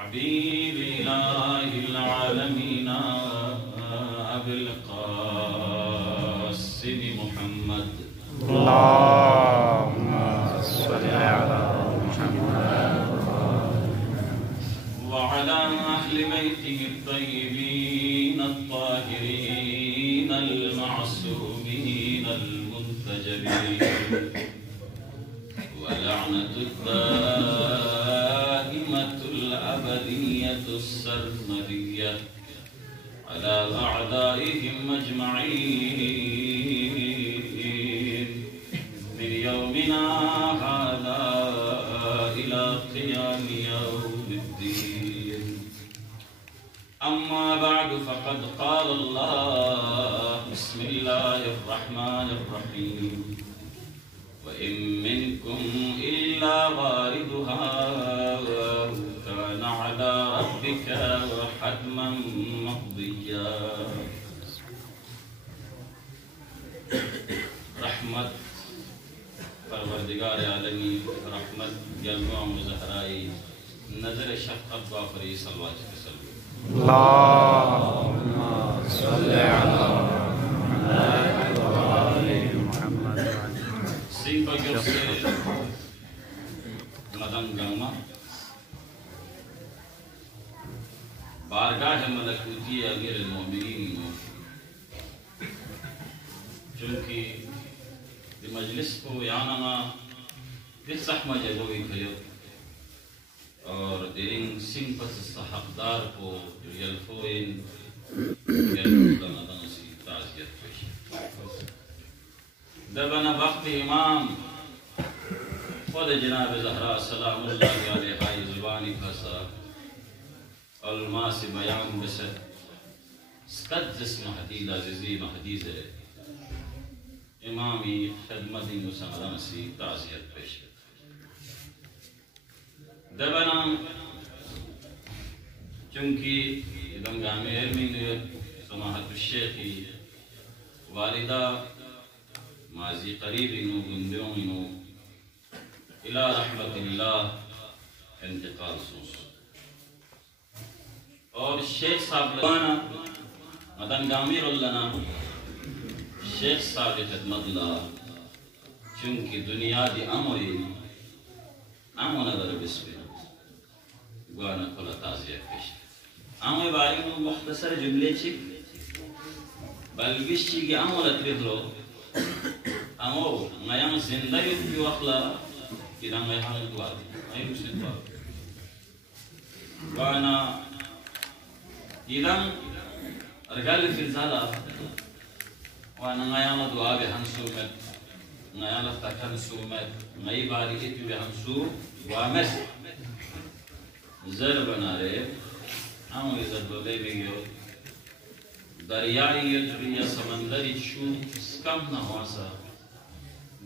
حبيب إله العالمين أبي القاسم محمد اللهم صل على محمد وعلى أهل بيته الطيبين الطاهرين المعصومين المنتجبين ولعنة الدائمة الأبدية السرمدية على أعدائهم أجمعين من يومنا هذا إلى قيام يوم الدين. أما بعد فقد قال الله بسم الله الرحمن الرحيم وإن منكم إلا واردها كان على ربك حتما مقضيا. رحمت پروردگار عالمی رحمت جلوہ مزہرائی نظر شفقت وافری صلوات وسلم. اللهم صل على محمد وآل محمد. سنگ بگیر سے مدن گنگا بارگاہ ملکوتی امیر المومنین چونکہ دی مجلس کو یانما دل زحمہ جگوی کھیو اور دیرین سنگ پس حقدار کو جو یلفوین یلفو مدن سی تعزیت پیش دبنا وقت امام خود جناب زہرا سلام اللہ علیہ زبانی کھسا علماء سے بیان بسر سکت جسم حدید عزیزی محدیث ہے امامی خدمتی مسلمان سی تعزیت پیش دبنا چونکہ دنگا میں علمی سماحت الشیخی والدہ ماضی قریب انو گندیوں انو الہ رحمت اللہ انتقال سوس اور شیخ صاحب لگانا مدن گامیر اللہ شیخ صاحب خدمت اللہ چونکہ دنیا دی اموی امونا در بسپنا گوانا کلا تازیہ پیش اموی باری مختصر جملے چک بلگش چی کی امونا تریخ لو امو غیام زندگی بھی وقلا ایدان غیحان دوار غیر مسلم دوار وانا ایدان رجال فی الزالة وانا غیام دوار بحنسومت غیام تکنسومت غیباری ایتو بحنسو وامس زر بنا رہے امو ایزد بولے بگیو دریائی یا سمندری شو سکم نہ ہواسا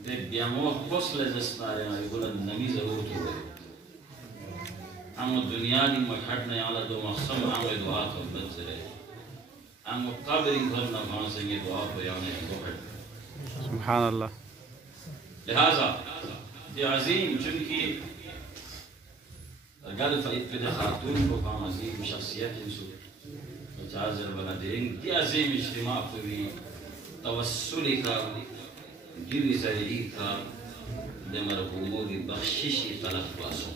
دے بیامو خسل جسنا رہا ہے بلند نمی ضرور تو گئے امو دنیا دی مکھٹ نے آلہ دو مقسم امو دعا تو بنزرے امو قبری گھر نہ بھانسیں گے دعا تو یعنی بکھٹ سبحان اللہ. لہذا یہ عظیم چونکہ رجال فائد پہ خاتون کو کام عظیم شخصیت انسو جازر بنا دیں دی عظیم اجتماع کوئی توسلی کا دیوی زرعی کا دے مرحوموں دی بخششی طلب باسوں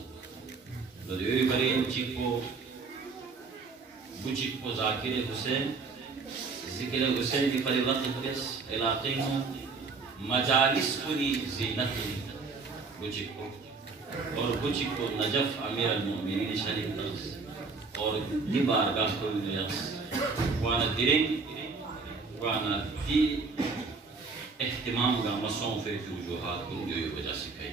دیوی برین چکو بچکو ذاکر حسین ذکر حسین دی پری وقت بس علاقے ہوں مجالس کنی زینت بچکو اور بچکو نجف امیر المؤمنین شریف نقص اور دی بارگاہ کوئی نیاز وانا دیرین وانا دی احتمام کا مسوں فیتی وجوہات کن جو یہ وجہ سکھائی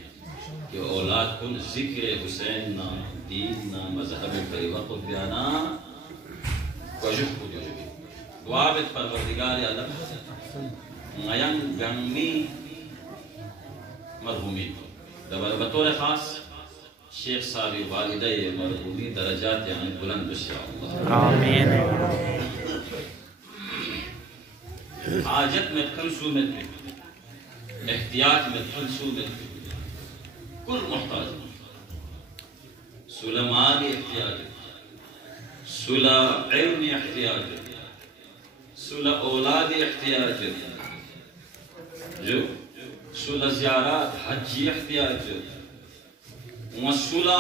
کہ اولاد کن ذکر حسین نا دین نا مذہب پریوقت بیانا وجہ کو جو بھی دعابت پروردگار عالم غیان گنگمی مرحومی بطور خاص شیخ صاحب والدہ مرحومی درجات یعنی بلند بشیع اللہ آمین. حاجت میں تنسو میں احتیاط میں تنسو میں کل محتاج سلمان احتیاج سلا علم احتیاج سلا اولاد احتیاج جو سلا زیارات حجی احتیاج وسلا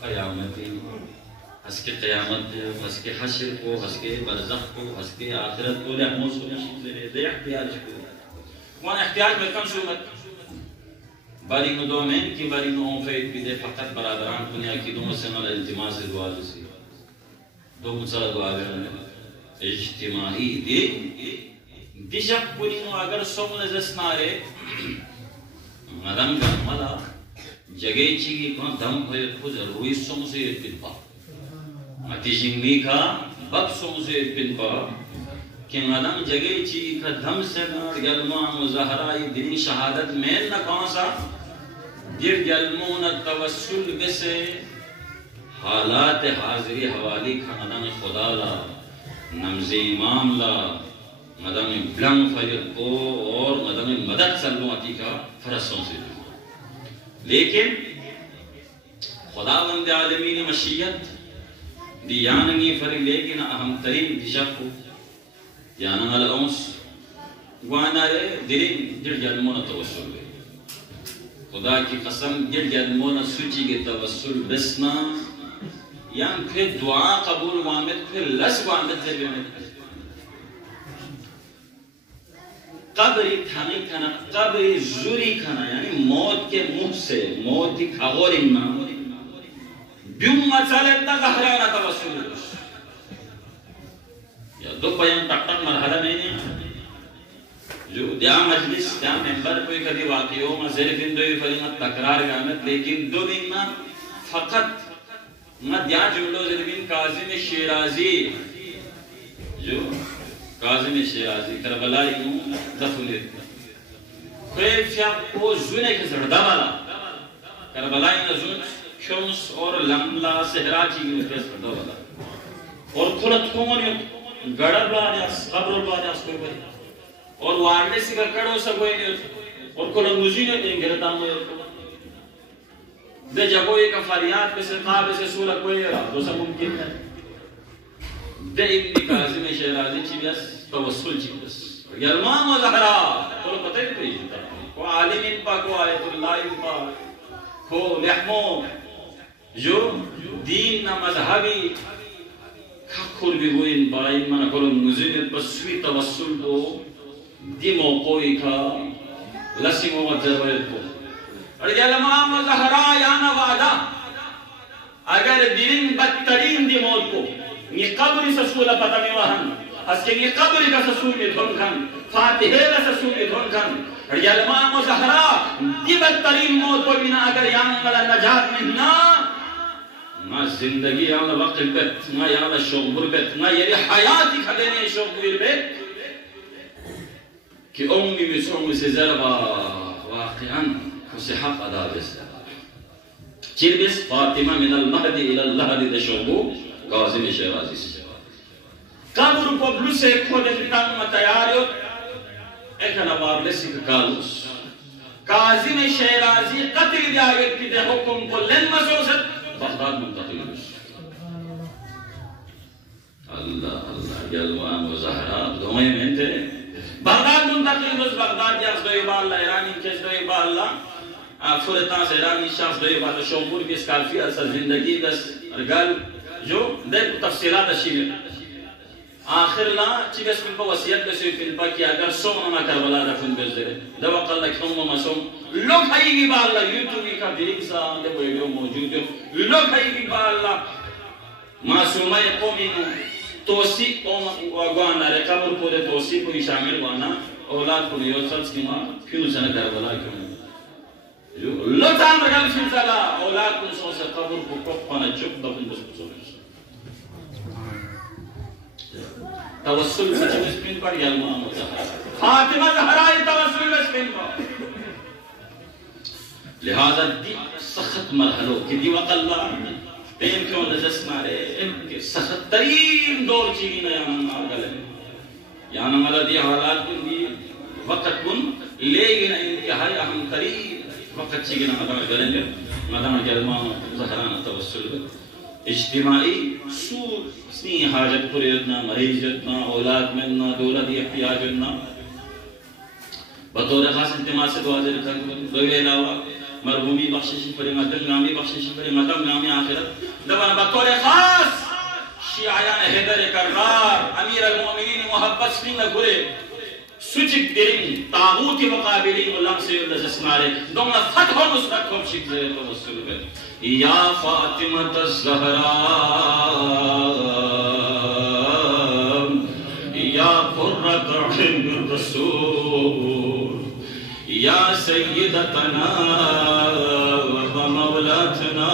قیامتی ہس کے قیامت کو ہس کے حشر کو ہس کے برزخ کو ہس کے آخرت کو لحمو سلا شکلے دے احتیاج کو وانا احتیاج میں کم شومت باری نو دومین کی باری نو فید بیدے فقط برادران کنیا کی دو مسلمان التماس دعا جسی دو مسلمان دعا جسی اجتماعی دی شک کنی نو اگر سوم نزس نارے مدن گا ملا جگہ چیگی کون دم ہوئے خود روی سوم سے پن پا متی جنگی کا بب سوم سے پن پا کہ مدن جگہ چیگی کا دم سے نار گلمان و زہرائی دنی شہادت میں نہ کون سا دیر جلمون توسل بسے حالات حاضری حوالی کا مدن خدا لا نمز امام لا مدن بلن فرق کو اور مدن مدد سلواتی کا فرسوں سے لیکن خداوند عالمین مشیت دیاننگی فرق لیکن اہم ترین دیشک کو دیاننگ الانس وانا دلین دیر جلمون توسل بے خدا کی قسم دل جدمون سوچی کے توسل بسنا یعنی پھر دعا قبول وامد پھر لس وامد ذریعہ قبری تھانی کھانا قبری زوری کھانا یعنی موت کے منہ سے موت کی کھاغور امام بیوم مسالتنا گہرانا توسل یا دو بیان تک مرحلہ نہیں ہے جو دیا مجلس دیا ممبر کوئی کدی واقعی ہو میں زیر بندوی فریمت تقرار گامت لیکن دو دن میں فقط میں دیا جملو زیر بند کاظم شیرازی جو کاظم شیرازی کربلائی ہوں دفنیت کوئی فیاق کو زونے کے زردہ والا کربلائی نزون شمس اور لملا سہرا چیگی کے زردہ والا اور کھلت کونی گڑر بلانیاس قبر بلانیاس کوئی بھائی اور وارنے سے کڑو سا کوئی نہیں ہوتا اور کلن مجھے نہیں دیں گردان ہوئے دے جگوئی کا فریاد پہ سے قاب سے سورہ کوئی رہا تو سب ممکن ہے دے ابن کاظم شیرازی چیبیس توسل چیبیس یلمان و زہرا تو پتہ ہی کوئی جیتا کو عالم ان پا کو آیت اللہ ان پا کو لحمو جو دین نا مذہبی کھکھر بھی ہوئی ان پا ان مانا کلن مجھے پس سوی توسل کو دی موقعی کا لسی محمد ضرورت کو اور جلمان و زہرا یانا وعدہ اگر دین بدترین دی موت کو یہ قبری سسولہ پتہ میں وہن اس کے یہ قبری کا سسول میں دھن کھن فاتحے کا سسول میں دھن کھن اور جلمان و زہرا دی بدترین موت کو بنا اگر یانا والا نجات میں نہ زندگی یانا وقت بیت نہ یانا شغبر بیت نہ یہ حیاتی کھلینے شغبر بیت کہ امی بسوم سے ضربا واقعاً اسے حق ادا بسا چربس فاطمہ من المہدی الاللہدی دشوگو کاظم شیرازی سے قبر کو بلوسے کھود اتنام تیاریو ایکنا بابلسی کالوس کاظم شیرازی قتل دیاغت کی دے حکم کو لن مسوست بغداد منتقل اللہ اللہ یلوان و زہرات دوئے مینتے بغداد منتقل بس بغداد یاز دوئی با اللہ ایرانی کس دوئی با اللہ فرطان سے ایرانی شخص دوئی با اللہ شوپور کی اسکالفی اثر زندگی دس ارگل جو دیکھ تفصیلات اشیوے آخر لا چی بس پنپا وسیعت بسوی پنپا کی اگر سوم نما کربلا رفن بزدرے دوق اللہ کھوم و مسوم لوگ ہائی گی با اللہ یوٹیوبی کا بلیگ سا دے ویڈیو موجود ہے لوگ ہائی گی با اللہ معصومہ قومی نو توسیق وانا رے قبر کو دے توسیق کو شامل وانا اولاد کو نیو سلس کی ماں کیوں سنہ کربلا کیوں لطان رگل فنزلا اولاد کو سو سے قبر کو کپانا چک دفن بس کو سوچ توسل سچ مسکین پر یلمان ہوتا فاطمہ زہرائی توسل مسکین پر لہذا دی سخت مرحلو کہ دی وقت اللہ پیم کیوں نجس مارے سخت ترین دور چیگی نا یانا آگلے یانا مالا دی حالات کن دی وقت کن لے گی نا انتہائی اہم ترین وقت چیگی نا مدام گلیں گے مدام جلمان زہران توسل اجتماعی سور سنی حاجت پریدنا مریض جتنا اولاد ملنا دولت احتیاج جتنا بطور خاص انتماس سے دعا جرکا دوئے علاوہ مرحومی بخششی فرما دلگامی بخششی فرما دلگامی آخرت دبانا بطور خاص شیعیان حیدر کرار امیر المؤمنین محبت سنین گرے سچک درین تاغوتی مقابلین اللہ سے اللہ جسمارے دونا فتح و نصرت کھوم شک زیر توسل کر یا فاطمة الزہرا یا قرۃ عین الرسول یا سیدتنا و مولاتنا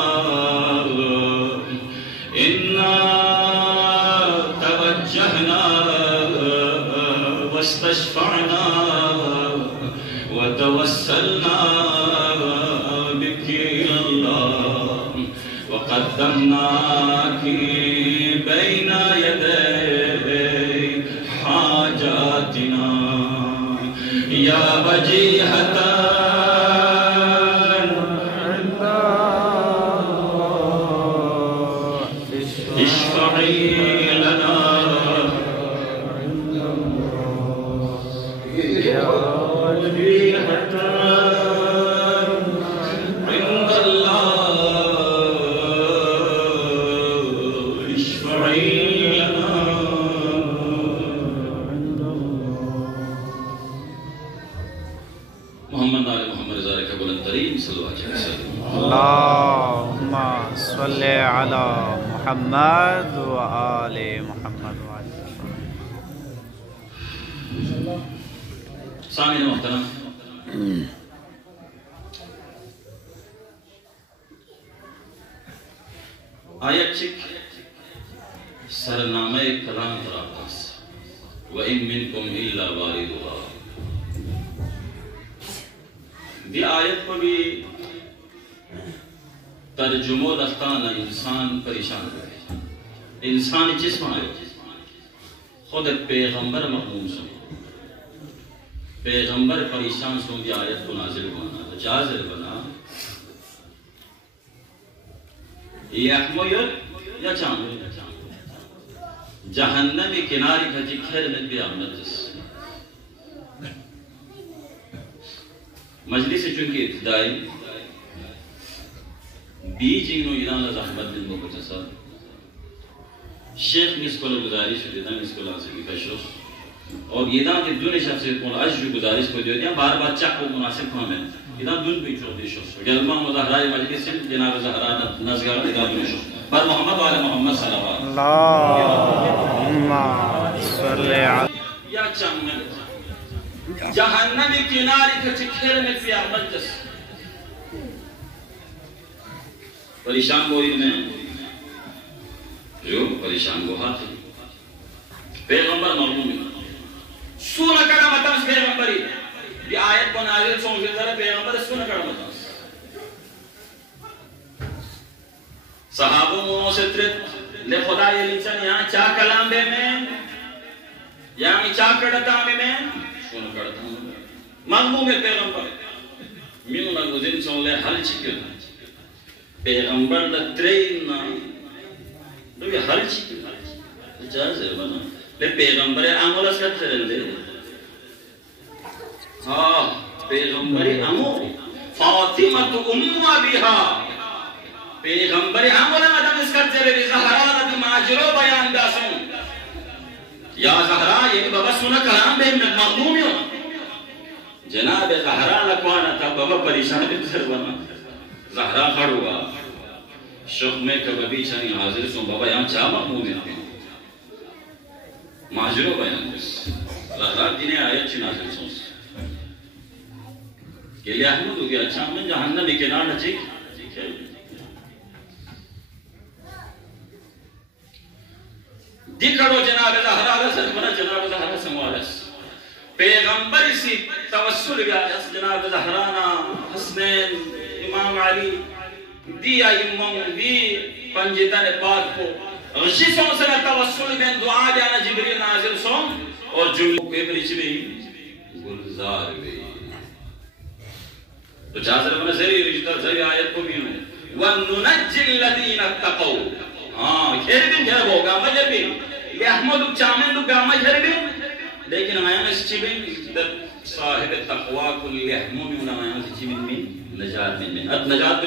انا توجہنا واستشفعنا وتوسلنا بك إلى الله وقدمناك بين يدي حاجاتنا يا وجيهة اشفعي لنا يا وجيهة عند الله اشفعي لنا محمد آل محمد رضا کا بلند ترین صلی اللہ علیہ وسلم اللہم صلی علی محمد و آل محمد و آل سامعین محترم آیت چک سرنامہ کلام تراقاس وَإِن مِّنْكُمْ إِلَّا وَارِدُهَا دی آیت کو بھی ترجمہ رختانہ انسان پریشان ہوئے انسان جسم آئے خود پیغمبر مقموم سن پیغمبر پریشان سن دی آیت کو نازل بنا جازر بنا یہ احمد یا چاند جہنمی کناری کا جی خیر میں بھی آمد جس مجلس چونکہ ابتدائی بیجنگ و ایران زحمت دن کو کچھ اثر شیخ نس کو گزارش ہو دیتا نس کو لازمی کشش اور ایران کے دون شخص سے کون عجر گزارش کو دیتا بار بار چک کو مناسب کام ہے ایران دون بھی چوڑی شخص گلمہ مظاہرہ مجلس سے جناب زہرہ نزگار دیتا دون شخص بر محمد و آل محمد صلی اللہ اللہم صلی علی یا چاند جہنمی کناری کا چکھر میں فی احمد جس پریشان گوئی میں جو پریشان گو ہاتھ پیغمبر مرموم سونہ کڑا مطمس پیغمبری یہ آیت کو نازل سون فی ذرہ پیغمبر سونہ کڑا مطمس صحابوں مونوں سے ترد لے خدا یہ لچن یہاں چاہ کلام بے میں یہاں چاہ کڑتا میں سونہ کڑتا ہوں مرموم پیغمبر میوں نگوزن سون لے حل چکر پیغمبر لترین نائی یہ حل چکر جازر بنا لے پیغمبر عمل اس کا ترین دے ہاں پیغمبر عمل فاطمت اموا بیہا پیغمبر عمل مدام اس کا ترین زہران ابی ماجرو بیان داسن یا زہرا یہ بابا سنہ کلام بے مغمومی ہو جناب زہرا لکوانا تھا بابا پریشان بسر بنا زہرا کھڑ ہوا شخ میں کبھی چاہیے حاضر سن بابا یہاں چاہ مغمومی تھے ماجرو بیان بس زہرا دینے آیت چی نازل سن کہ لئے احمد ہو گیا اچھا من جہنمی کنار نچک دکھڑو جناب زہرا رسل بنا جناب زہرا سموالس پیغمبر سی توسل گیا جناب زہرانا حسنین امام علی دی ایمم دی پنجتن پاک کو غشی سون سے توسل میں دعا جانا جبریل نازل سون اور جمعہ کے بریچ میں گلزار گئی تو چاہتے ہیں زری رجتر زری آیت کو بھی ہوں وَنُنَجِّ الَّذِينَ اتَّقَوْا Kerbin kere bo gama kerbin. Ahmadu chamen gama kerbin. Lekin ayam isçibin der sahibi takva kulli ahmumi ayam isçibin min najat min. At najat bu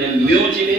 den myo çibe.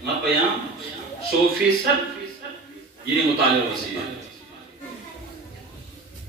apa yang sufisat ini mutalib wasiya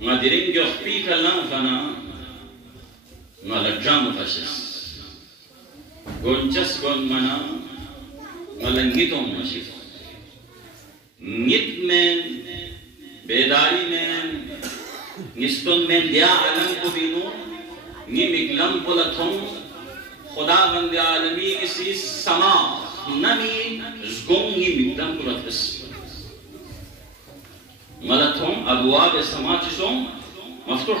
ngadirin jo pika lanfana ngalajam fasis gonjas gon mana ngalangitong masif ngit men bedari men niston men dia alam ko binu ni miglam polathon khuda band alami isi sama nami zgong ni miglam polathis ملتهم أبواب السماء جسم مفتوح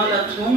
ملتهم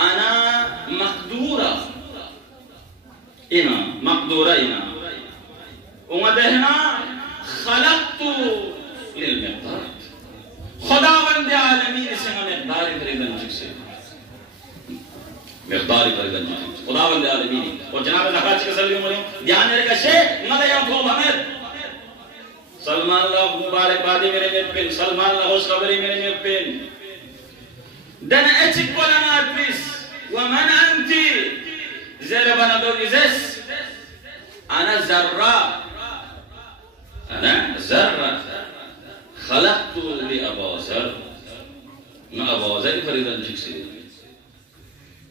أنا مقدورة إنا ومدهنا خلقت للمقدار خداوند عالمین سنگا مقداری فریدن جکسے مقداری فریدن جکسے خداوند عالمین اور جناب زکاة چکا سلیم مولیم دھیان رکھا شیخ مدہیاں کو بھمید سلمان اللہ مبارک بادی میرے میں پین سلمان اللہ خوش خبری میرے میں پین دن اتك ولنا أدرس ومن أنت زربنا دوزس أنا ذرة خلقت لأبا ذر ما أبا ذر فريدا جكسي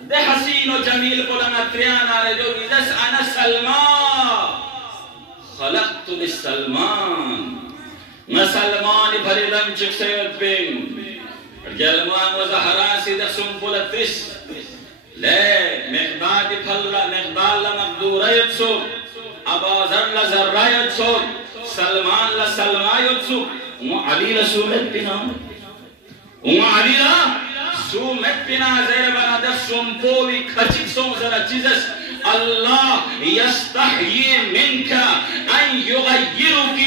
ده حسين وجميل ولنا تريانا دوزس أنا سلمان خلقت للسلمان مسلمان فریدم چک سید بین جلمان و زهراسی دخشم فلترس لے مقداد فلا مقدال مقدوریت سو ابازر لزرائیت سو سلمان لا سلما يوتسو وعلي لا سومت بنا وعلي لا سومت بنا زير بنا در سومبولي كچك سوم زرا چیزش الله يستحيي منك أن يغيرك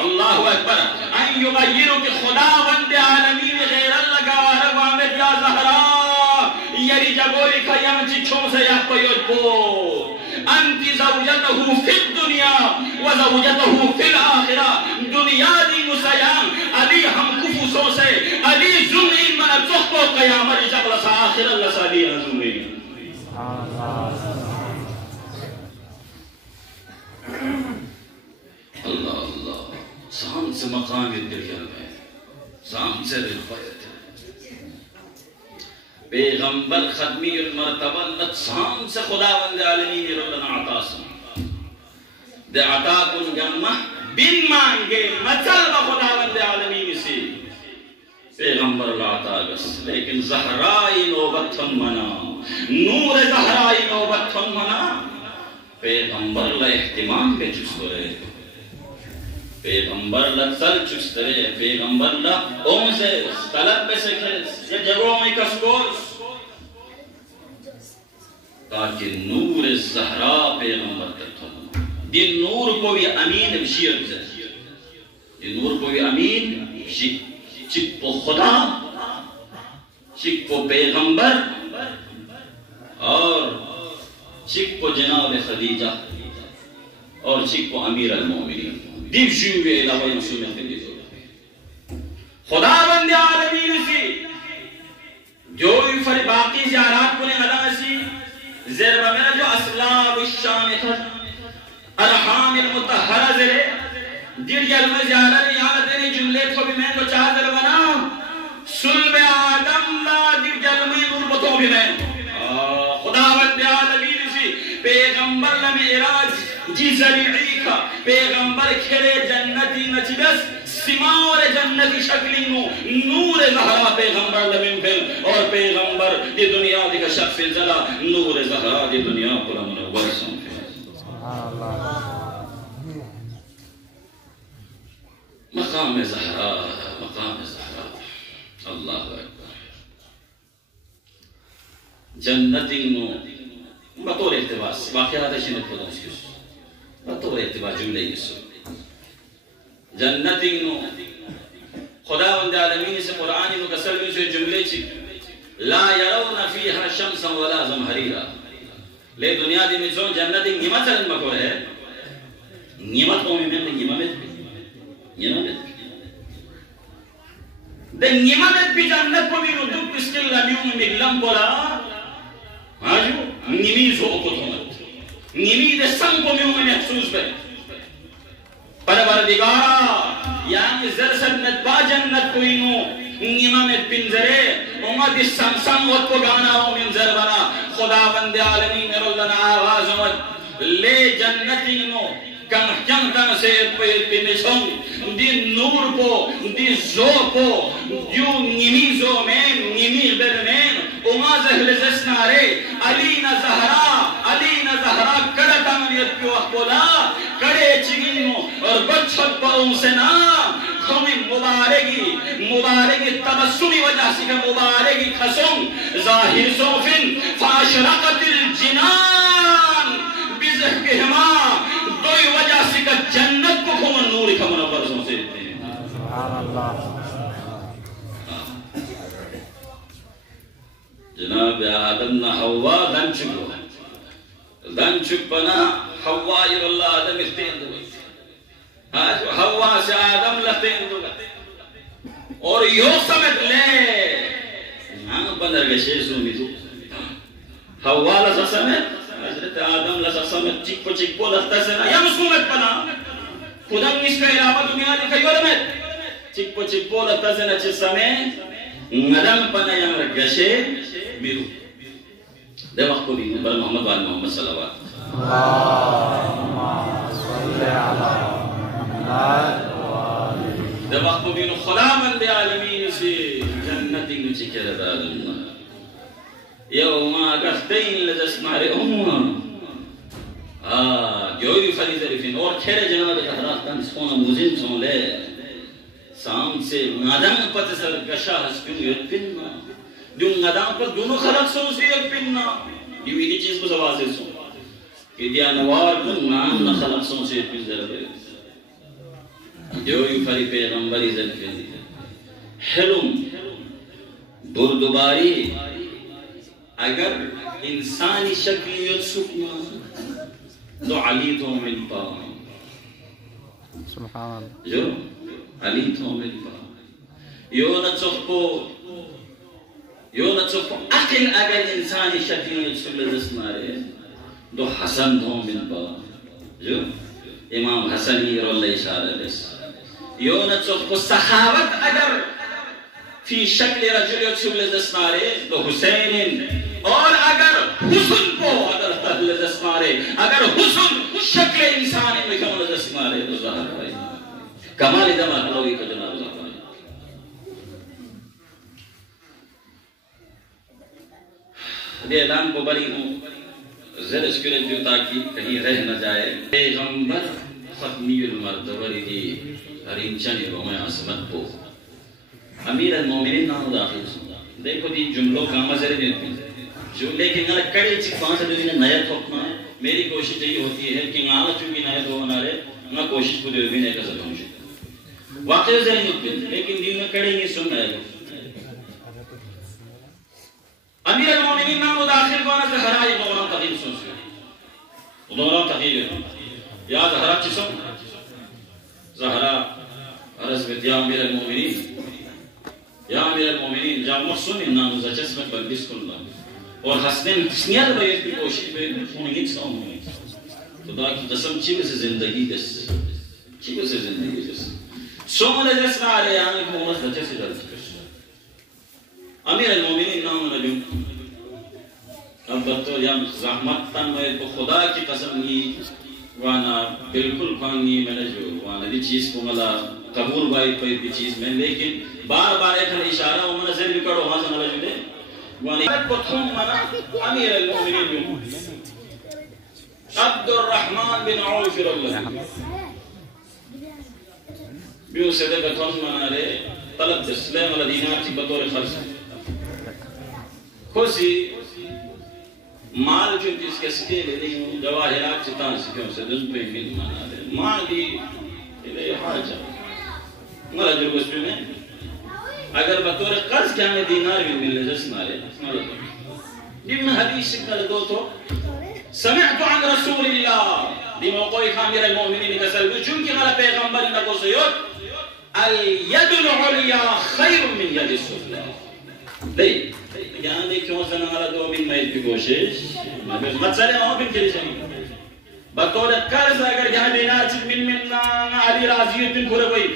الله أكبر أن يغيرك خداوند عالمين غير الله قوارب عمد يا زهراء يري جبورك يمجي چوم سے يحب يدبو أنت زوجته في الدنيا وزوجته في الآخرة دنيا دي مسيان علي هم كفو سوسي علي زمين من الزخبو قيامة جبل سآخر الله سالين زمين اللہ اللہ سام سے مقام الدرجل ہے سام سے رفایت ہے پیغمبر ختمی المرتبہ نت سام سے خداوند عالمین رولنا عطا سام دے عطا کن گمہ بن مانگے مچل با خداوند عالمین سے پیغمبر اللہ عطا گس لیکن زہرائی نوبت تھن منا نور زہرائی نوبت تھن منا پیغمبر لا احتمام کے چسکو رہے پیغمبر لا سر چست رہے پیغمبر لا اون سے طلب پہ سے یہ جگہوں میں کسکوس تاکہ نور زہرا پیغمبر تک تھا دن نور کو بھی امین بشیر بزر دن نور کو بھی امین چک پو خدا چک پو پیغمبر اور چک کو جناب خدیجہ اور چک کو امیر المومنین دیو شیوے الہوی مسلمت کے دیو خدا بند عالمین سی جو فر باقی زیارات کو نے غدا سی زیربہ میرا جو اسلام الشام خد ارحام المتحرہ زرے دیر جلم زیارہ یاد دینے جملے تو بھی میں تو چاہ در بنا سلب آدم لا دیر جلمی نربتوں بھی میں خدا بند عالمین پیغمبر لمعراج جی ذریعی کا پیغمبر کھلے جنتی نچبس سماور جنتی شکلی نور زہرا پیغمبر لمن پھر اور پیغمبر دی دنیا دی کا شخص زلا نور زہرا دی دنیا کو منور سن مقام زہرا اللہ اکبر جنتی نو بطور اعتباس واقعات شنت کو دوسکیس بطور اعتباس جملے یسو جنتی نو خداوند عالمین سے قرآنی نو کسر میں سے جملے چی لا یرون فیہا شمسا ولا زمحریرا لے دنیا دی مجھون جنتی نیمت سرن مکور ہے نیمت قومی میں نیمت دے نیمت بھی جنت کو بھی نو دک اسکل لبیوں میں مگلم بولا آجو نیمی زو کو تھومت نیمی دے سنگ کو میں محسوس بے پروردگارا یعنی زرسد ندبا جنت کوئی نو نیمہ میں پنزرے امت اس سنگ وقت کو گانا ہوں من زربنا خدا بند عالمین رولنا آواز امت لے جنتی نو کم سے پنشن دی نور کو دی زو کو جو نیمی زو میں نیمی بر میں اما زہل زسنارے علی زہرا کڑتا منیت کی وحبولا کڑے چگنو اور بچھت پاؤں سے نام کھومی مبارگی تبسمی وجہ سے کہ مبارگی خسم ظاہر صوفن فاشرقت الجنان بزہکہما دوئی وجہ سے کہ جنت کو کھومن نوری کا منور سے دیتے ہیں سبحان اللہ جناب آدم نا حوا دن چکپنا حوا اللہ آدم اختین دو حوا سے آدم لختین دو اور یو سمت لے بندر گشے سومی دو حوا لسا سمت حضرت آدم لسا سمت چکپو لختا سنا یا مسکومت پنا خودم اس کا علاوہ دنیا لکھا یولمت چکپو لختا سنا چس سمت ندم پنا یا گشے میرو دے وقت کو بھی بل محمد وآل محمد صلی اللہ علیہ وسلم اللہم صلی علی محمد دے وقت کو بھی خدا مند عالمین سے جنتی نچی کے رضا اللہ یوم اگختین لجس مارے Göğü falizerifin ortere Cenab-ı Tahrak'tan sonra muzin sonle Sağım se nadam patasar kaşa haspin yötpinna Dün nadam pat dunu khalak son se yötpinna Diu ini چیز کو سوازے سن کہ دیا نوار کن نام نہ خلق سن سے یötpin zara Göğü fali peygamberi zerfin حلم بردباری اگر انسانی شکلیت سکنا تو علی تو مل پا سبحان اللہ جو علی تو مل پا یو نہ چکو عقل اگر انسانی شکلیت سکنا دسنارے تو حسن تو مل پا جو امام حسنی رو اللہ اشارہ دس یو نہ چکو سخاوت اگر فی شکل رجل یکسب لدسنارے تو حسین اور اگر حسن کو اگر لدسنارے اگر حسن شکل انسانی میں کم لدسنارے تو ظاہر بھائی کمال دمہ حلوی کا جناب ظاہر بھائی یہ اعلان کو بری ہوں زر اسکرت جو تاکہ کہیں رہ نہ جائے پیغمبر ختمی المرتبری دی ہرینچنی کو میں عصمت کو امیر المومنین نام داخل سنگا دیکھو دی جملوں کا مزر دیتے ہیں جملے کے نال کڑے چی پانچ دو دن نیت حکم ہے میری کوشش یہی ہوتی ہے کہ نالا چونکہ نیت ہو نارے نہ کوشش کو دے بھی نہیں کر سکتا ہوں واقعی زر نہیں ہوتے لیکن دن میں کڑے نہیں سن رہے امیر المومنین نام داخل کونا سے ہرائی دوران تغییر سن سے دوران تغییر یا زہرہ چی سن زہرہ عرض بیت یا امیر المومنین یا امیر المومنین جا مخصوم انام ازا جسمت بلدس کن اللہ اور حسنین تسنیات باید بھی کوشش بے خونگی ساؤں ہوئی خدا کی قسم چی بس زندگی دس چی بس زندگی دس سومن جس کا آلے آنے کو ممز دچے سے درد کر امیر المومنین نام نجم اب بطور یا زحمت تن میں تو خدا کی قسم ہی وانا بالکل پانگی میں نے جو وانا دی چیز کو ملا قبول بائی پئی دی چیز میں لیکن بار بار ایک اشارہ وہ منظر بھی کرو ہاں سے نلہ جو دے وانا کو تھوم منا امیر المومنین عبد الرحمن بن عوف اللہ بیو سے دے بتھوم منا رے طلب دسلیم والا دینار تھی بطور خرچ خوشی مال جو جس کے سکے لے رہی ہوں جواہرات چتان سکیوں سے دن پہ مل مانا دے مال دی لے حاجہ مالا جو اس پہ میں اگر بطور قرض کیا ہمیں دینار بھی ملنے جس مالے جب میں حدیث شکل دو تو سمعت عن رسول اللہ دی موقعی خامیر المومنین کسل بھی چونکہ مالا پیغمبر انہا کو سیوت الید العلیا خیر من ید السفلہ دے یہاں دے کیوں سے نمارا دو من مائد کی کوشش مطلع وہاں پھر کلی چاہیے بطور قرض اگر جہاں دینار چک من علی راضیت من کھولے کوئی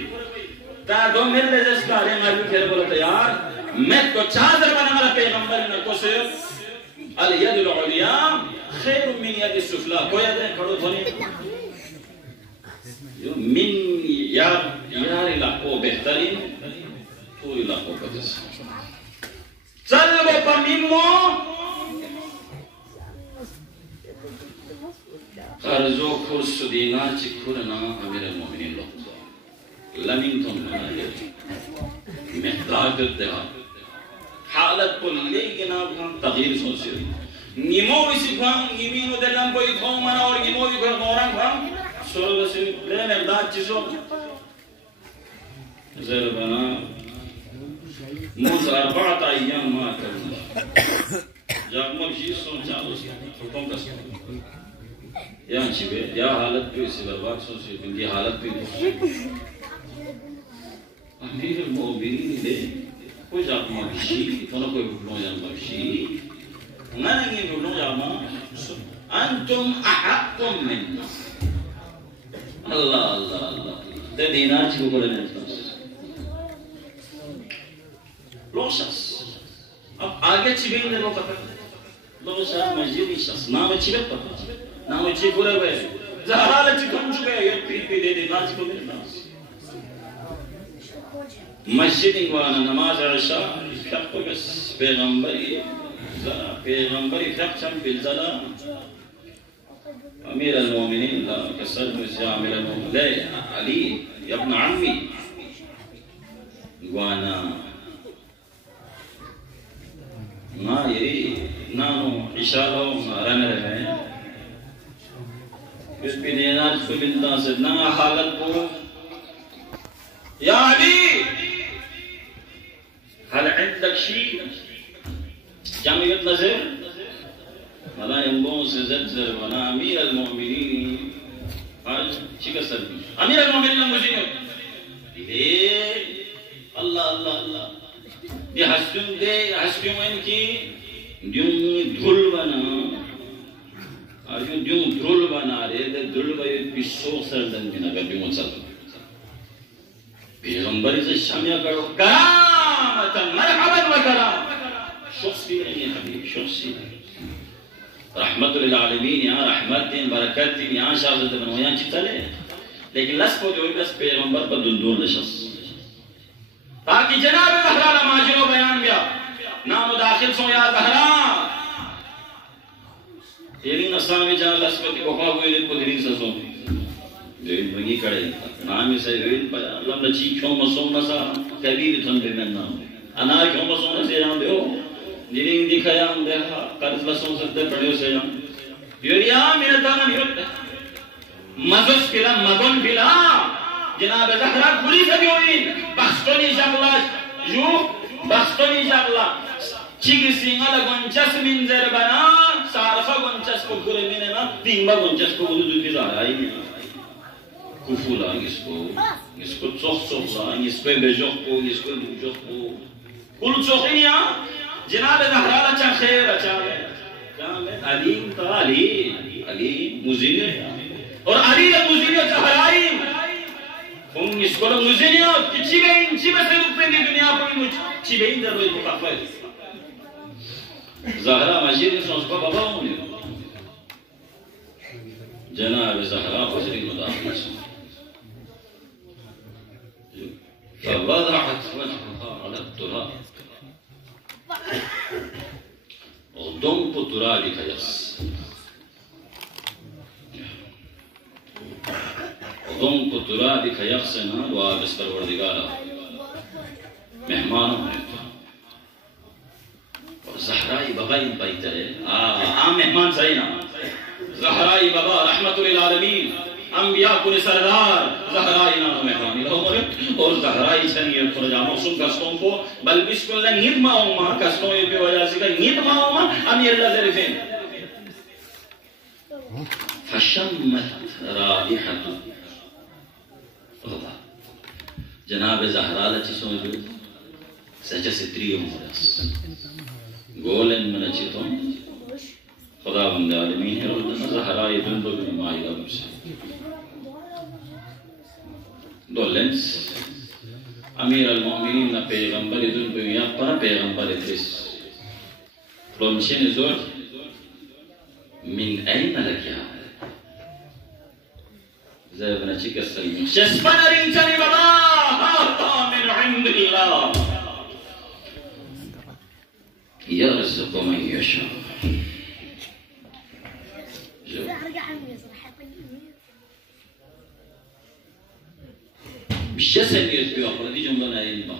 تا دو مل لے جس کا رہے مارکی کھیل بولتا یار میں تو چادر بنا ہمارا پیغمبر انہا کو صرف الید العلیا خیر من ید السفلہ کوئی ادھے کھڑو دھونی من یار علاقوں بہترین تو علاقوں کا جس Salvo pa mimmo Qarzo kursu dinar chikurna Amir al-Mu'minin lokta Lamington manayet Mehtaj deha Halat kulli ginabhan Taghir sonsiri Nimo isi kwan Nimino delam koi khon mana Aur nimo isi kwan moran kwan Solo basi Le mehtaj chiso Zerbana منذ 4 أيام ما أكلنا جاء مبشي سون چالوس حکم کا سون یہاں چھوے یا حالت پہ اسی برباد سون سے بندی حالت پہ امیر المومنین دے کوئی جاء مبشی تو نہ کوئی بھولوں جا مبشی نہ نہیں بھولوں جا انتم احقم من اللہ اللہ اللہ دے دینار چھو کرنے لو شخص اب آگے چیبیں دے لو پتہ لو شخص مسجدی شخص نام چیبیں پتہ نام چیب پورے ہوئے زہرالہ چکم چکے یہ پی دے دے ناچ کو دے ناچ مسجد انگوانا نماز عشاء فقہ کو بس پیغمبری فقہ چم بالزلا امیر المومنین تھا کہ سر میں سے امیر المومنین لے علی ابن عمی گوانا نا یری نانو اشارو رن رہے ہیں اس پہ دینار اس کو بنتا سے نا حالت کو یا علی هل عندك شيء جامعة نظر ملا ينبون سزلزل وانا امیر المؤمنین آج شکر سلمی امیر المؤمنین مجھے لے اللہ اللہ اللہ یہ ہستیوں ان کی دیوں دھل بنا دیوں دھل بنا رہے دھل بھائی پیسو سردن دینا کر دیوں چل پیغمبری سے شامیہ کرو کرامتا مرحبت و کرام شخصی نہیں ہے حبیب شخصی رحمت للعالمین یہاں رحمت دین برکت دین یہاں شاہدت بنو یہاں چیتا لے لیکن لس کو جو بس پیغمبر پر دندور نشس تاکہ جناب زہرا ماجرو بیان گیا نام داخل سو یا زہرا تیرین اسلامی جہاں لس کو خواہ ہوئے لئے کو دھرین سسوں دوئین بنگی کڑے نامی سے دوئین پر اللہ نچی کیوں مسوم نسا کبیر تھن بے من نام انا کیوں مسوم نسے جان دے ہو دلین دکھایا ہم دیکھا قرض لسوں سکتے پڑھے سے جان دیوریا میرے دامن یوٹ مزس پلا مگن پلا جناب زہرا پوری سے دیوئین بخستونی شاکلا جو بخستونی شاکلا چیگی سینگل گنچس منزر بنا سارفا گنچس کو گرے مینے نا تیمبا گنچس کو گنو دوکی زہرائی میں کفولا اس کو چوخ چوخلا اس کو بیجوخ کو اس کو دوجوخ کو کل چوخی یہاں جناب زہرا اچھا خیر اچھا علیم تا علی مزینی اور علی مزینی زہرائی ہم اس کو مزینی کہ چی بین سے روپ پہ دنیا پر چی بین در روی مقفل زہرا مجید اس کو بابا ہونے جناب زہرا حضری مداخل سے فوضعت وجهها على التراب وضم ترابك يس وضم ترابك يخسنا دعا بس پروردگارا مہمان ہونے اور زہرائی بابا ان بائیترے مہمان صحیح نا زہرائی بابا رحمت للعالمین انبیاء کل سردار زہرائی نام مہمانی اور زہرائی چھنی فرجا مقصود کستوں کو بل بسم اللہ نیت ماؤں ماں کستوں یہ پہ وجہ سے کہ نیت ماؤں ماں امیر اللہ ذریفین فشمت رائحت جناب زہرا لچی سمجھو سچا ستری امورس گولن من اچھتوں خدا بند عالمین ہے اور زہرائی دن بگن مائدہ مجھے دو لنس امیر المؤمنین نا پیغمبر دن بگن پنا پیغمبر ادریس فلومشین زور من این لکیا زیبنا چکر سلیم شسپن رنچنی بابا هاتا من عند اللہ يرزق من يشاء بشسن يتبع قردي جملة نارين با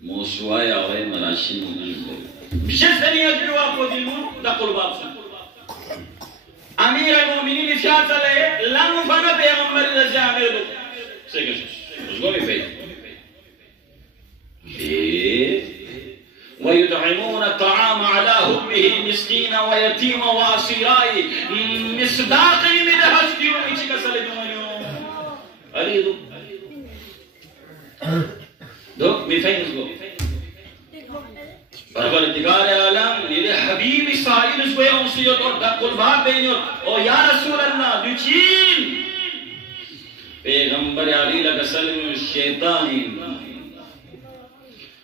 موسوايا غير مراشين جملة بشسن يتبع قردي المون دقل بابسا امیر المؤمنین افشار چلے لنگ فانا پیغمبر رضی عامر دو سیکر شش اس کو بھی فیل وَيُدْعِمُونَ الطَّعَامَ عَلَى حُبِّهِ مِسْكِينًا وَيَتِيمًا وَأَسِيرًا مِصْدَاقٍ مِنْ حَسْدِيُّ اِچھی کا سلے دونیوں علی دو میفین اس کو پروردگار عالم یہ حبیب اسرائیل اس کو انسیت اور قربات دینیت اور یا رسول اللہ دوچین پیغمبر علی لگا سلم شیطانی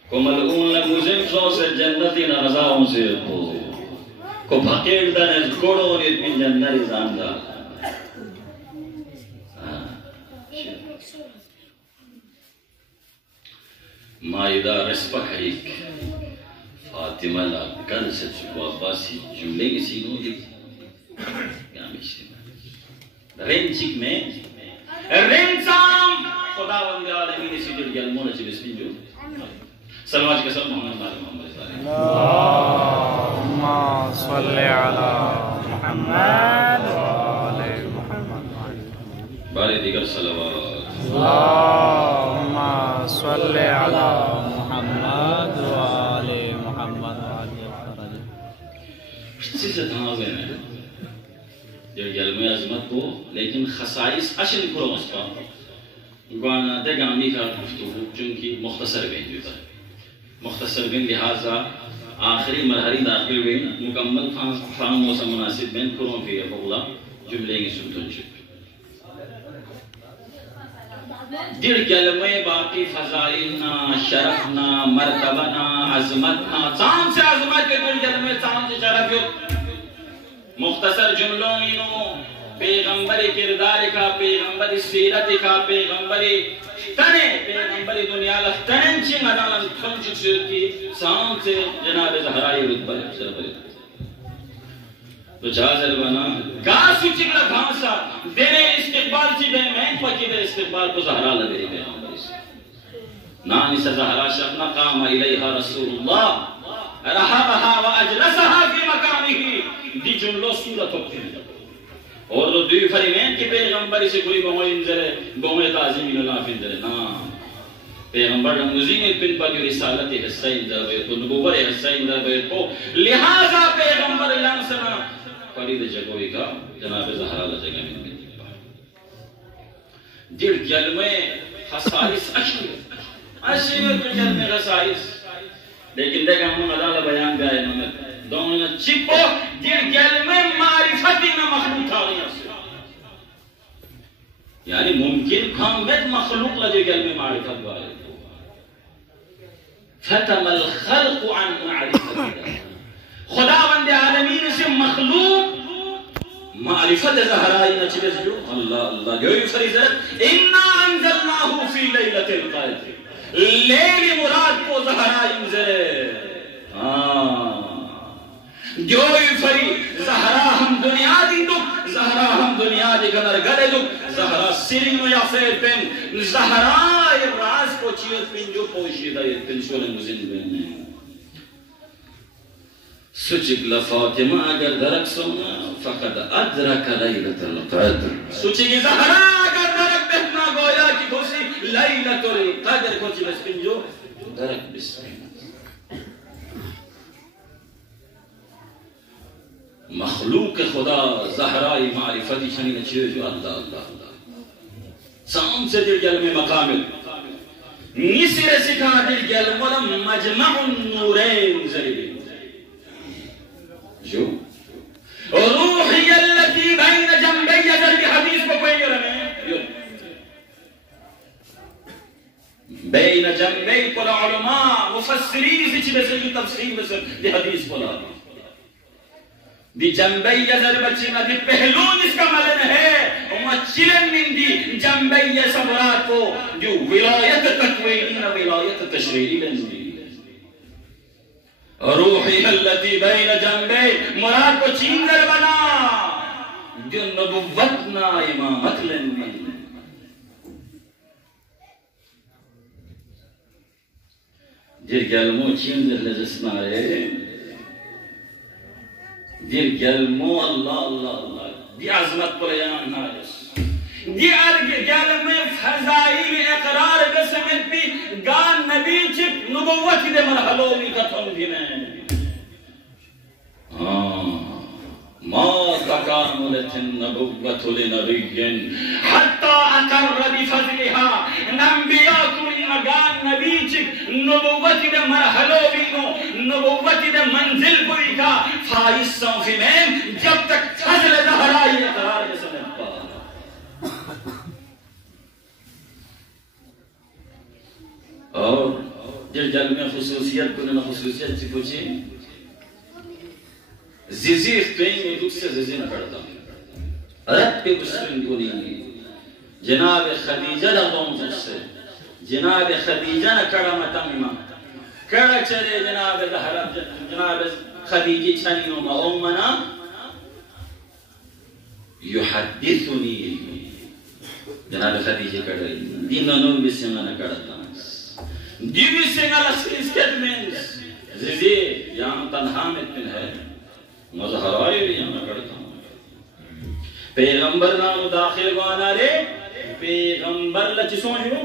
کو ملعون لگوزن سو سے جنتی نغزاؤں سے کو بھاکیل دن کوڑوں نیت من جنری زاندہ مائدہ رسپہ حریک فاطمہ لا کل سے چکو عباسی جملے کی سینوں دی رنچک میں رنسام خداوند عالمین سے جل گلمون چھ بسم جو سلواج کے سب محمد اللہم صلی علی محمد وآل محمد بارے دیگر صلوات اللہم صلی علی محمد وآل محمد اسی سے تناظر ہے جو علم عظمت کو لیکن خصائص اشن کرو مسپا گوانا دگامی کا گفتگو چونکہ مختصر بین جوتا ہے مختصر بین لہذا آخری مرحلی داخل بین مکمل فان موسم مناسب بین کروں فی بغلا جملے گی سنتون شک دل کلمے باقی فضائلنا شرفنا مرتبنا عظمتنا چاند سے عظمت کے دل کلمے چاند سے شرف یو مختصر جملوں انہوں پیغمبر کردار کا پیغمبر سیرت کا پیغمبر تنے پیغمبر دنیا لفتنن چی مدالن تھنچک سیرت کی چاند سے جناب زہرائی رتبہ سربری تو جازر بنا گاسو چکلا گھانسا دینے استقبال چی بے میں پکی دے استقبال کو زہرا لگری بے ہماری سے نانی سے زہرا شفنا قام الیہا رسول اللہ رہبہا و اجلسہا فی مکانی دی جملو صورت ہوتی ہے اور دو دوی فریمین کی پیغمبری سے کوئی بہوئی انزلے بہوئی تعظیم اللہ فنزلے نا پیغمبر نموزین پن پر جو رسالت حصہ اندر بیت کو نبوبر حصہ اندر بیت کو لہذا پیغمبر لانسنا فرید جگوئی کا جناب زہرہ لجگہ میں بیت پا دل جلمے خصائص اشیر جلمے خصائص لیکن دیکھا ہم مدالہ بیان گئے نمت دونوں چپو دل جلمے معرفتی نہ مخلوق تھا یعنی ممکن کھامت مخلوق لجے جلمے معرفت بارے فتم الخلق عن معرفت خداوند عالمین سے مخلوق معرفت زہرائی نچبس جو اللہ اللہ جو فریضت اِنَّا أَنزَلْنَاهُ فِي لَيْلَةِ الْقَدْرِ لیل مراد کو زہرائی انزلے جو فری زہرا ہم دنیا دی دو زہرا ہم دنیا دی گنر گلے دو زہرا سرین یا فیر پین زہرا راز کو چیت پین جو پوشیدہ یہ پین شونے مزن بین سچک لفاطمہ اگر درک سونا فقد ادرک لیلت القدر سچک زہرا اگر درک بہنا گویا کی گوسی لیلت القدر کو چیت پین جو درک بسم مخلوق خدا زہرائی معرفتی چھنی نچیئے جو اللہ اللہ اللہ سام سے دل جل میں مقامل نسر سکھا دل جل ولم مجمع النورین زریبی جو روحی اللتی بین جنبی ذربی حدیث کو کوئی رہے بین جنبی کل علماء مفسرین سے چھے سے جو تفسیر بسر یہ حدیث کو لا دی جنبی ذر بچینا دی پہلون اس کا ملن ہے وما چلن من دی جنبی سبرات کو جو ولایت تکوینین ولایت تشریعی لنزی روحی اللتی بین جنبی مراد کو چین در بنا جو نبوتنا امامت لنزی جر گلمو چین در لجسنا ہے دل گلمو اللہ اللہ اللہ دی عظمت پر یان نارس دی گلم فضائل اقرار بسمت بھی گان نبی چپ نبوتی دے مرحلوں بھی کتھن بھی میں ما تکاملت النبوت لنبی حتی اقر بفضلها نبیاء کلی گان نبی چپ نبوتی دے مرحلوں بھی نبوتی دے منزل کوئی کا فائز صنفی میں جب تک فضل زہرائی اقرار بسمت پا اور جل جل میں خصوصیت کنن خصوصیت سے پوچھیں زیزیخ پہیں گے دکھ سے زیزی نہ کرتا رب پہ بسرن کنی جناب خدیجہ دا دون سے جناب خدیجہ نہ کڑا متممہ کڑا چلے جناب زہرہ جناب خدیجی چھنینوں ما امنا یحدثنی جناب خدیجہ کر رہی دینانو بسیمانا کرتا دیوی سنگل اسکریس کدمنس زیزی یہاں تنہا متن ہے مظہرائی یہاں کرتا ہوں پیغمبر نام داخل گوانا رے پیغمبر لچی سوچو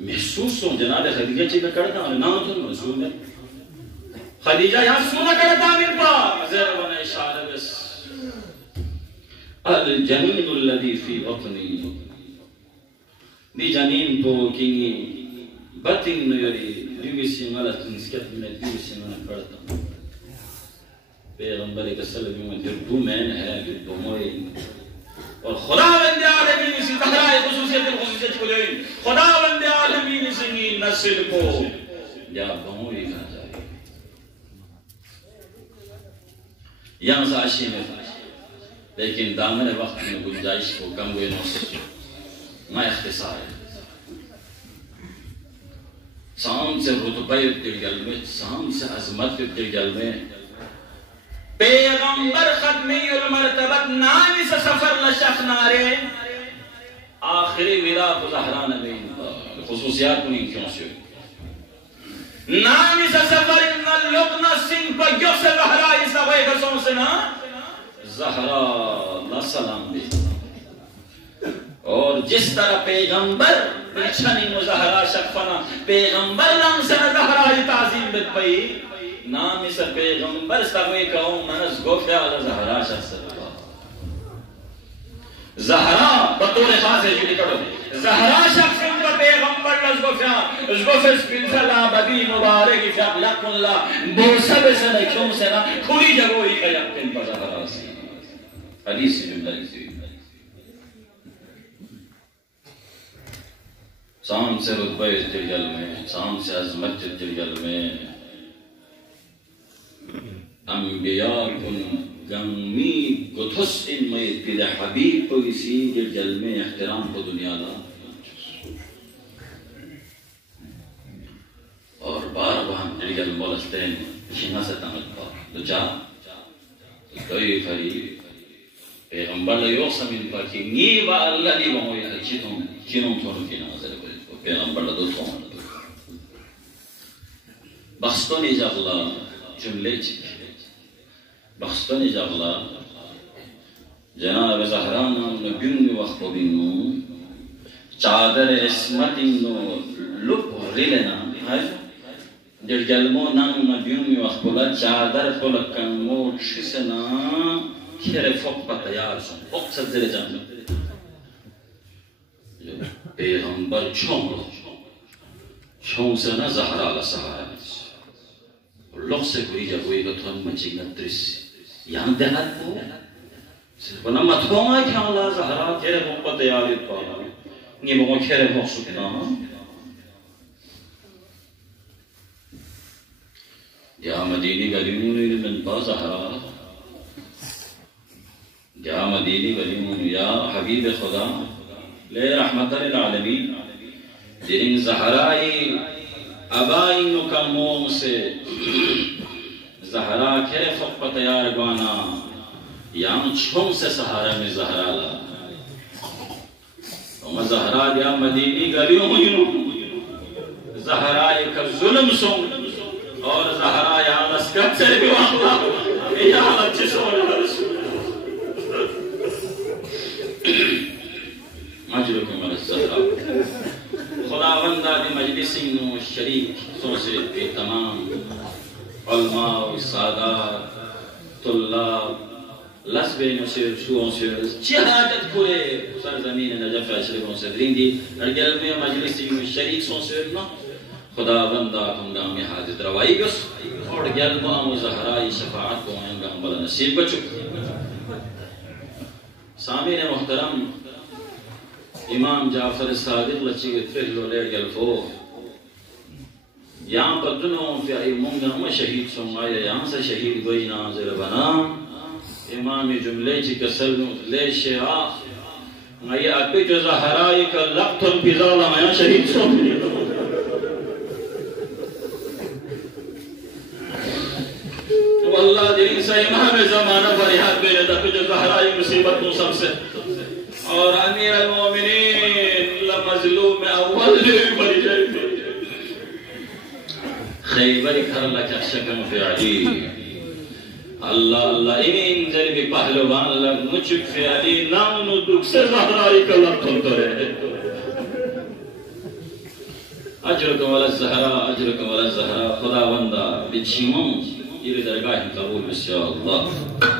محسوس سو جناب خدیجہ چی میں کرتا ہوں نام تو محسوس میں خدیجہ یہاں سونا کرتا من پا زیر ون اشارہ بس الجنین الذی فی بطنی دی جنین تو کنی بطن نیوری دیوی سنگل تنسکت میں دیوی سنگل کرتا ہوں پیغمبر ایک سلمی میں جو دو مین ہے جو دو موئی اور خداوند عالمین اسی زہرائے خصوصیت کو لئے خداوند عالمین اسی نسل کو یا بہوئی کھا جائے یہاں سے عشی میں لیکن دامن وقت میں گنجائش کو کم ہوئے نوست میں اختصار ہے سام سے رتبہ ابتگل میں سام سے عظمت ابتگل میں پیغمبر ختمی المرتبت نامی سے سفر لشخ نارے آخری ودا کو زہران میں خصوصیات کو نہیں کیوں سے نامی سے سفر انگا لبنا سنگ پر جو سے بہرائی سوئے گسوں سے نا زہرا اللہ سلام بھی اور جس طرح پیغمبر بچھنی مزہرہ شکفنا پیغمبر نام سے زہرائی تعظیم بت پئی نامی سے پیغمبر سوئے کہوں منز گوفیا اللہ زہرا شخص زہرا بطور خاص ہے جنہی کرو زہرا شخص کا پیغمبر لز گوفیا اس گوفے سپنسلہ بدی مبارکی فی اقلق اللہ بوسب سے نکشوں سے نا کھولی جگوئی کا یقین پر زہرا سی حدیث سے جملہ کسی سام سے رتبہ جلگل میں سام سے عظمت جلگل میں انبیاء کن گمی گتھس ان میں تیرے حبیب کو اسی جلگل میں احترام کو دنیا دا اور بار بہن جلگل مولستین شنہ سے تمت پا دو چاہ کوئی فریب پیغمبر لیو سمین پر کی نی با اللہ دی بہوئی ہے چینوں تھوڑوں کی ناظر کو پیغمبر لدو تھوڑوں لدو بخستانی جاغلا جملے چکے بخستانی جاغلا جناب زہرانا نبیون وقت بینو چادر اسمت انو لپ ریلنا جل جلمو نام نبیون وقت بلا چادر پلکن موٹ شسنا کھیرے فوق پر تیار سن فوق سے زیر جانب پیغمبر چھون سے نا زہرا لسہارا لوگ سے کوئی جا کوئی گتھون مچی نترس یہاں دیہات کو صرف نا متھوان ہے کہ اللہ زہرا کھیرے فوق پر تیار پانا یہ بگو کھیرے فوق سکنا یا مدینی گلیمون من با زہرا یا مدینی گلیمون یا حبیب خدا لے رحمت للعالمین جنہیں زہرائی ابائنو کا موم سے زہرا کھرے فق تیار گوانا یا چھوم سے سہارا میں زہرا لا وما زہرا یا مدینی گلیمون زہرائی کا ظلم سن اور زہرا یا لسکت سے بھی واقعا یا لچی سوڑا رسول مجلکم الزہرا خداوندہ دی مجلسی نو شریک سوچے کے تمام علماء و سادات طلاب لسبے نصیر شوہوں سے چی حاجت پورے سرزمین نجف اشرفوں سے درندی ارگل میں مجلسی نو شریک سوچے نا خداوندہ ہنگامی حاجت روائی گس اور گل مام و زہرائی شفاعت کو ہنگام بلا نصیب بچو سامین محترم امام جعفر صادق لچی گئے فہلو لیڑ گل فو یہاں پر دنوں فی آئی مونگا ہم شہید سنگایا یہاں سے شہید گوئی نازل بنا امام جملے چی کسل لے شیعہ یہ اپی جو زہرائی کا لقت البزالہ میں شہید سنگایا واللہ دین سے امام زمانہ پر یہاں بیرے دا پی جو زہرائی مصیبت نو سب سے اور امیر المومنین لمظلوم اول بری جائے خیبر گھر لکا شکم فعلی اللہ اللہ انزل بھی پہلوان لگ مچک فعلی ناؤنو دکھ سے زہرائی کا لگ کھلتو رہے اجرکم والا الزہرا اجرکم والا الزہرا خدا وندہ بچیمون یہ درگاہ قبول بسیار اللہ